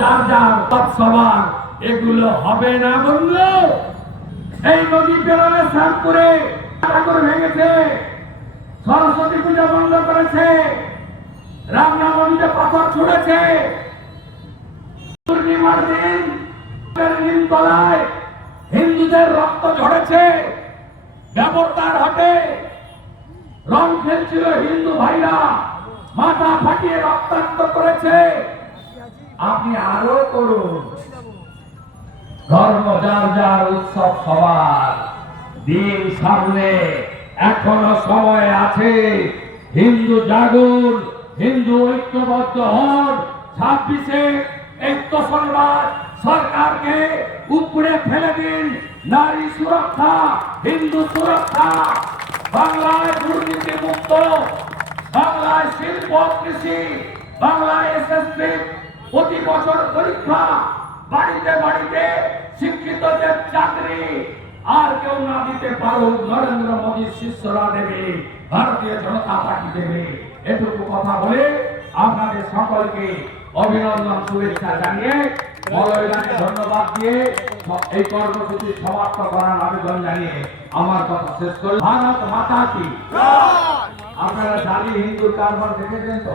যার যার সবার এগুলো হবে না বললো। এই নদী পেরোলে শ্যামপুরে ঠাকুর ভেঙেছে, সরস্বতী পূজা বন্ধ করেছে, রামনা নদীতে পাথর ছুড়েছে, পূর্ণিমার দিন নিমতলায় হিন্দুদের রক্ত ঝরেছে, ব্যবতার হাটে রং খেলছিল হিন্দু ভাইরা, মাথা ফাটিয়ে রক্তাক্ত করেছে। আপনি আরো করুন, ধর্ম যার যার, উৎসব সবার, দিন সামনে, এখনো সময় আছে। হিন্দু জাগুন, হিন্দু ঐক্যবদ্ধ হন। 26-এ একতসনবাদ সরকারকে উপরে ফেলে দিন। নারী সুরক্ষা, হিন্দু সুরক্ষা, বাংলায় দুর্নীতি মুক্ত, বাংলায় শিল্প কৃষি, বাংলায় এসএসসি প্রতি বছর পরীক্ষা, বাড়িতে বাড়িতে শিক্ষিতদের চাকরি, আর কেউ না দিতে পারুক, নরেন্দ্র মোদীর শিষ্যরা দেবে, ভারতীয় জনতা পার্টি দেবে। এটুকু কথা বলে আপনাদের সকলকে অভিনন্দন, শুভেচ্ছা জানিয়ে, মলয়দাকে ধন্যবাদ দিয়ে এই কর্মসূচি সমাপ্ত করার আবেদন জানিয়ে আমার কথা শেষ করি। ভারত মাতা কি। আপনারা জানি হিন্দুর কারবার দেখেছেন তো,